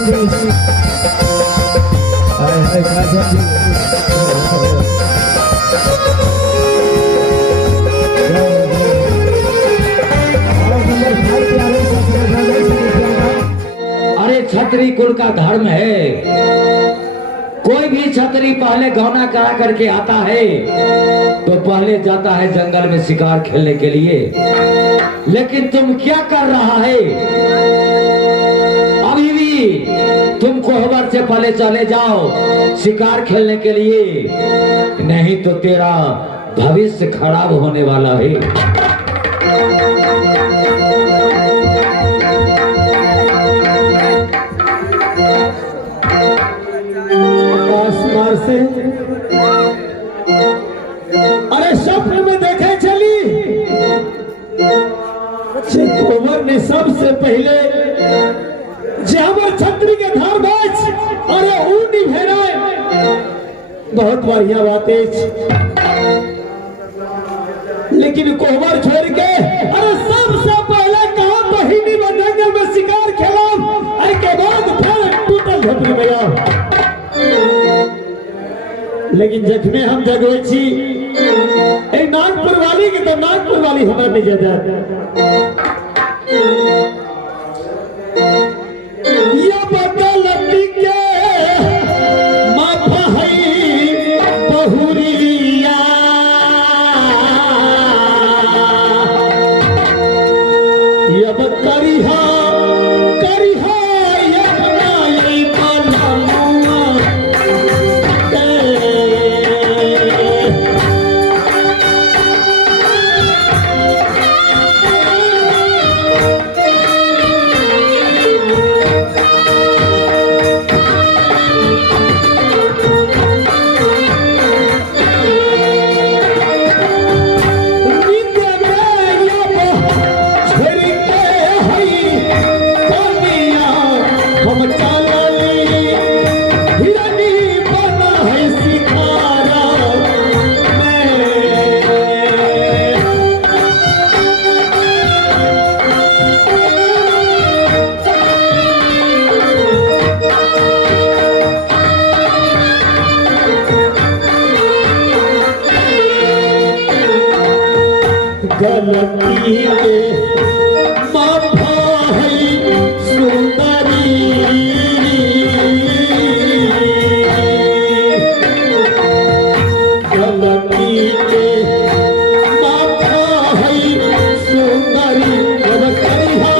अरे छतरी कुल का धर्म है। कोई भी छतरी पहले गौना करा करके आता है तो पहले जाता है जंगल में शिकार खेलने के लिए। लेकिन तुम क्या कर रहा है? अभी भी तुम कोहबर से पहले चले जाओ शिकार खेलने के लिए, नहीं तो तेरा भविष्य खराब होने वाला है। से अरे स्वप्न में देखे चली कोहबर ने सबसे पहले छतरी के धार बाज अरे ऊनी भेड़ाए बहुत बढ़िया बात है। लेकिन कोहबर छोड़ के अरे सबसे पहले कहा बहिनी जंगल में शिकार खेला, अरे के बाद फिर टूटल झोपड़ी में। लेकिन जखने हम जगवे छी नागपुर वाली के तो नागपुर वाली हमारे ज्यादा ये बदलती के माथा है बहुरिया ये करिहा करिहा ये बनाई गलती माथा है सुंदरी गलती के माथा है सुंदरी जब करिहा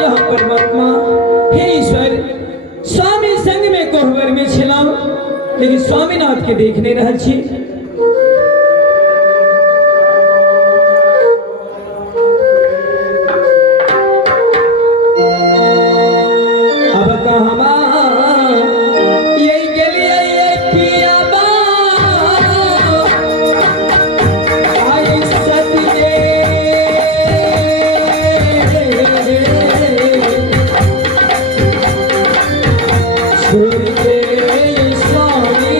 यह परमात्मा हे ईश्वर स्वामी संग में कोहबर में छिलाम लेकिन स्वामीनाथ के देख नहीं रहल छी। अब कहमा यही गेलिए ये पियाबा आई सतिए छोड़ के स्वामी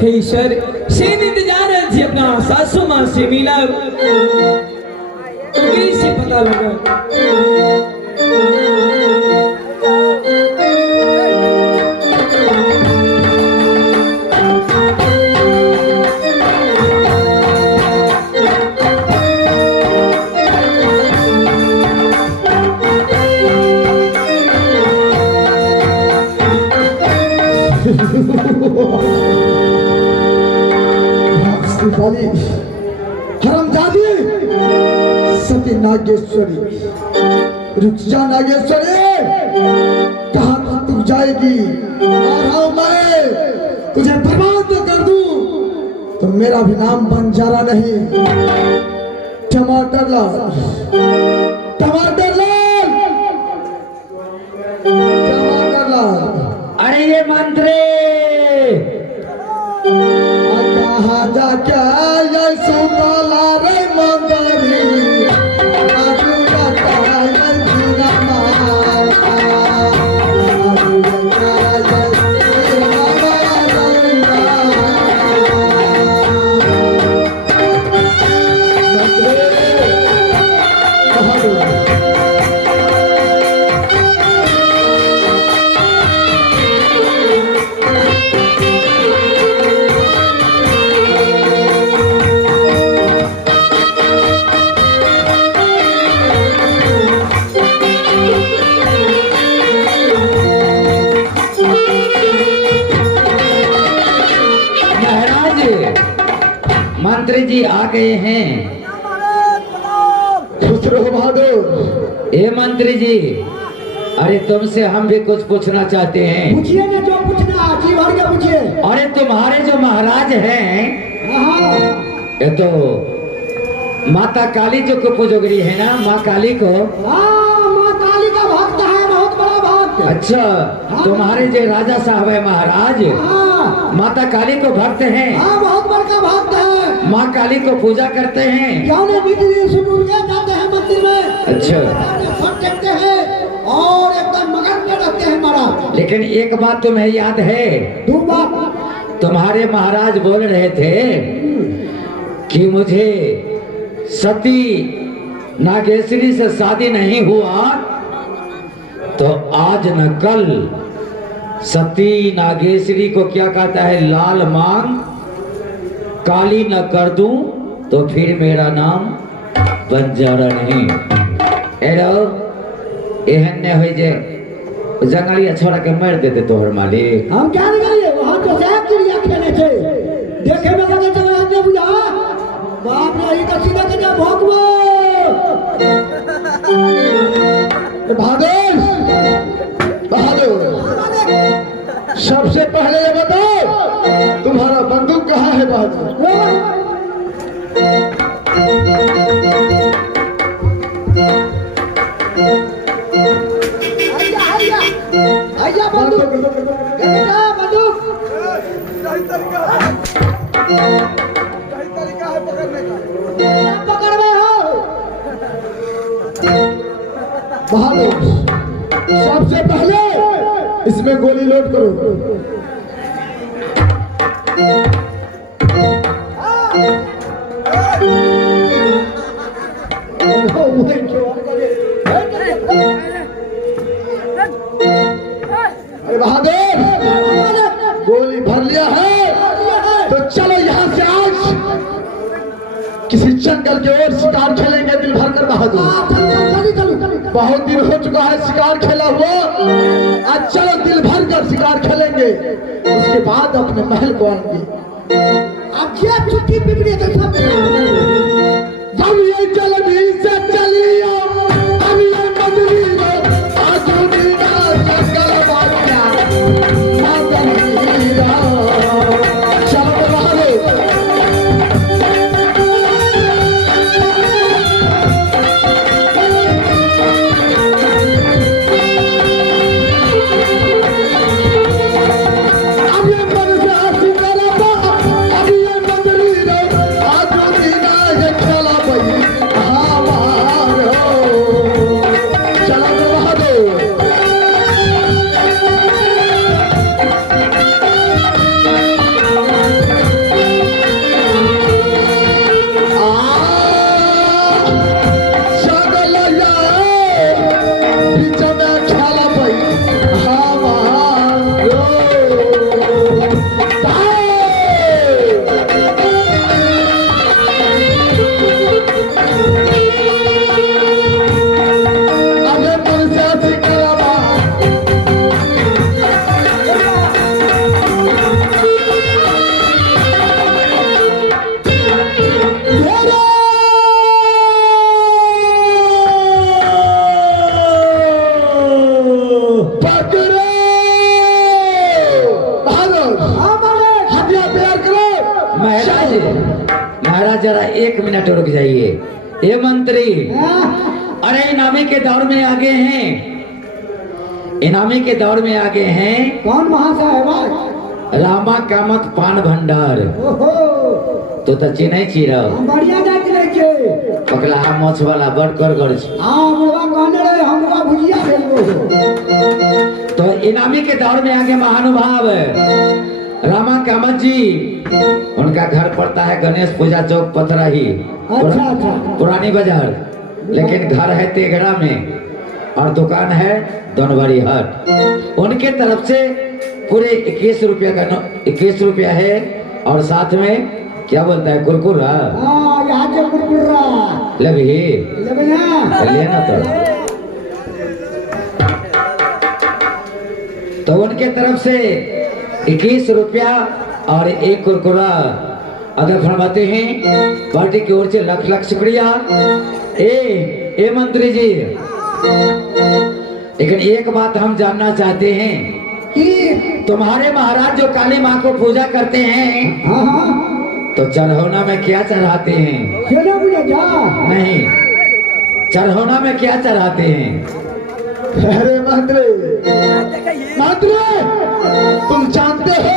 हे ईश्वर सेन इंतजार है जी अपना सासू माँ से मिला तो से पता लगा वाली हरमजादी सती नागेश्वरी, रुक जा नागेश्वरी, कहाँ तक तू जाएगी? आ रहा हूं मैं, तुझे बर्बाद कर दूं तो मेरा भी नाम बंजारा नहीं, टमाटर लाल, टमाटर लाल, टमाटर लाल। अरे ये मंत्री कहाँ जाके ये सुतला रे मंदरी, आजू जाता ये जीना मारता, आजू जाता ये जीना मारता। कहाँ गया? मंत्री जी आ गए हैं। खुश रहो बहादुर। ए मंत्री जी, अरे तुमसे हम भी कुछ पूछना चाहते हैं। पूछिए ना, जो पूछना जी भर के पूछिए। अरे तुम्हारे जो महाराज हैं, हाँ, ये तो माता काली जो को पूजोगरी है ना, माँ काली को। हाँ, माँ काली का भक्त है, बहुत बड़ा भक्त। अच्छा, तुम्हारे जो राजा साहब है महाराज, हाँ, माता काली को भक्त हैं। हाँ, बहुत बड़ा भक्त है। माँ काली को पूजा करते हैं। क्यों नहीं, बीती सुन के जाते हैं मंदिर में। अच्छा, फट टेकते हैं और एकदम मगन में रहते हैं महाराज। लेकिन एक बात तुम्हें याद है? दो बात। तुम्हारे महाराज बोल रहे थे कि मुझे सती नागेश्वरी से शादी नहीं हुआ तो आज न कल सती नागेश्वरी को क्या कहता है, लाल मांग काली न कर दूं तो फिर मेरा नाम बंजारा नहीं। एरो एहन ने हो जे जंगलिया छोड़ा के मार देते तोहर मालिक। हम क्या निकालिए वहां तो सब चिड़िया खेले थे, देखे में लगे चला हमने बुझा। वाह बहादुर बहादुर, सबसे पहले ये बताओ तुम्हारा बंदूक कहाँ है बहादुर? बंदूक बहादुर, सबसे पहले इसमें गोली लोड करो। अरे बहादुर, गोली भर लिया है तो चलो यहाँ से आज किसी जंगल की ओर शिकार खेलेंगे दिल भर कर बहादुर। बहुत दिन हो चुका है शिकार खेला हुआ, आज चलो दिल भर कर शिकार खेलेंगे, उसके बाद अपने महल को आएंगे। अब क्या छुट्टी बिगड़ी तो सब जब ये जल्दी से चलियो, अब ये मजली जंगल बाजा चलो बहादुर। महाराज जरा 1 मिनट रुक जाइए। ये मंत्री, अरे इनामी के दौर में आगे हैं, इनामी के दौर में आगे हैं। कौन महाशय? रामा कामत पान भंडार तो चिन्ह चिरा बढ़िया जात रहे पकला मोछ वाला बड़ कर गड़ हां बुढ़वा कहने रहे हमरा भुजिया भेजो। तो इनामी के दौर में आगे महानुभाव रामा कामत जी, उनका घर पड़ता है गणेश पूजा चौक पथराही, पुरानी बाजार, लेकिन घर है तेगड़ा में और दुकान है दोनवारी हाट। उनके तरफ से पूरे 21 रुपया का 21 रुपया है और साथ में क्या बोलता है कुरकुरा। ले लेना तो उनके तरफ से 21 रुपया और 1 कुरकुरा अगर फरमाते हैं पार्टी की ओर से लाख लाख शुक्रिया। ए मंत्री जी, लेकिन एक बात हम जानना चाहते हैं कि तुम्हारे महाराज जो काली माँ को पूजा करते हैं तो चढ़ौना में क्या चढ़ाते हैं? नहीं, चढ़ौना में क्या चढ़ाते हैं? अरे मंत्री, तुम जानते हो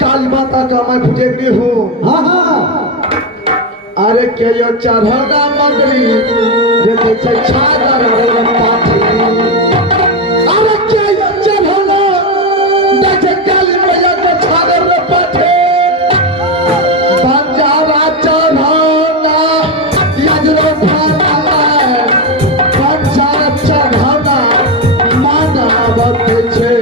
काली माता का मैं पुजेरी हूँ। अरे के यो चढ़ौना मंत्री ये तो छागर रे पाठी। अरे के यो चढ़ौना देखे काली मैया को छागर रे पाठी। बंजारा चढ़ौना यजरो भाना बंजारा चढ़ौना मानवत छे।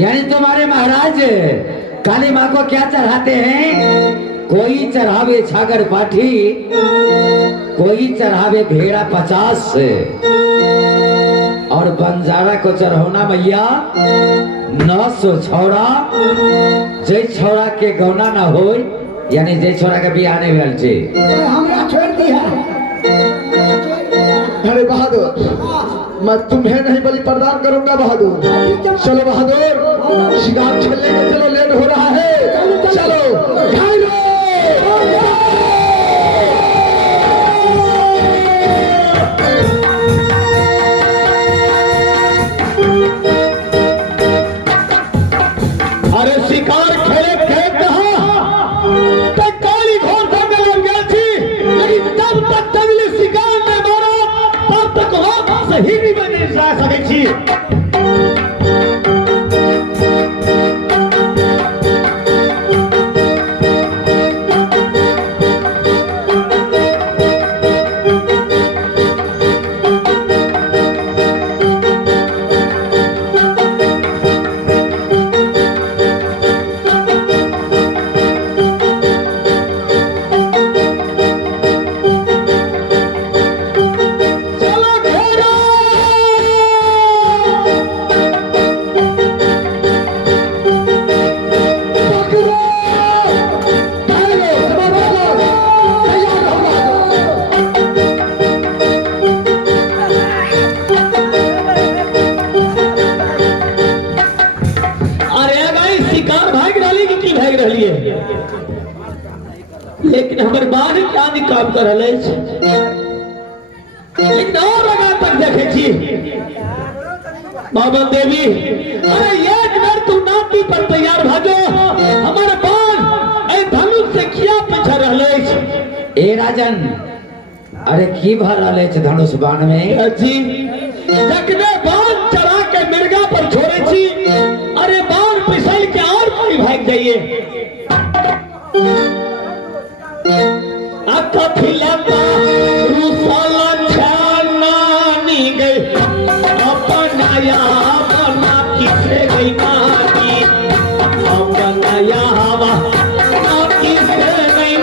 यानी तुम्हारे महाराज काली माँ को क्या चढ़ाते हैं? कोई चढ़ावे छागर पाठी, कोई चढ़ावे भेड़ा 50 और बंजारा को चढ़ौना मैया 900 छौड़ा। जय छौड़ा के गौना ना हो, यानी जय छौड़ा के भी आने वाले थे। हमरा छोड़ दी है। अरे बहादुर, मैं तुम्हें नहीं बलि प्रदान करूंगा बहादुर। चलो बहादुर, शिकार खेलने में चलो, लेट हो रहा है। चलो घायलो। अरे शिकार खेले खेत तक काली घोर करने लग गई थी, लेकिन जब तक तगली शिकार में मारा तब तक वहां सही भी बने जा सके थी। लेकिन हमारे बाहर क्या निकाम कर रहे लेकिन और लगा तक देखे थी बाबा देवी। अरे एक बार तू नाती पर तैयार भाजो, हमारे बाल ए धनुष से किया पीछा रहे। ए राजन, अरे की भर रहे धनुष बाण में जी जखने बाण चढ़ा के मिर्गा पर छोड़े छी। अरे बाण पिसल के और कोई भाग जाइए। कथिलता रुसला छानी गई अपनाया अपना किसे गई नाती अपनाया हवा किसे गई।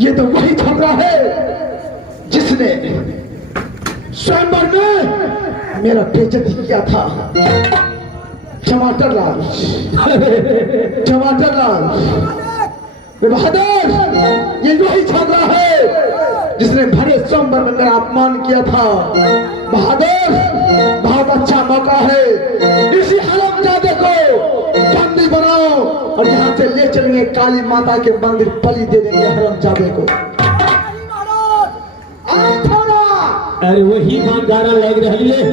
ये तो वही छपरा है जिसने स्वयंवर में मेरा बेइज्जती किया था। टमाटर लाल, टमाटर लाल बहादुर, ये वही छपरा है जिसने भरे स्वयंवर में मेरा अपमान किया था। बहादुर, बहुत अच्छा मौका है, इसी हरामजादे को बंदी बनाओ और यहाँ से ले चलेंगे काली माता के मंदिर, बलि दे देंगे हरामजादे को। अरे वही बंजारा लग रही है।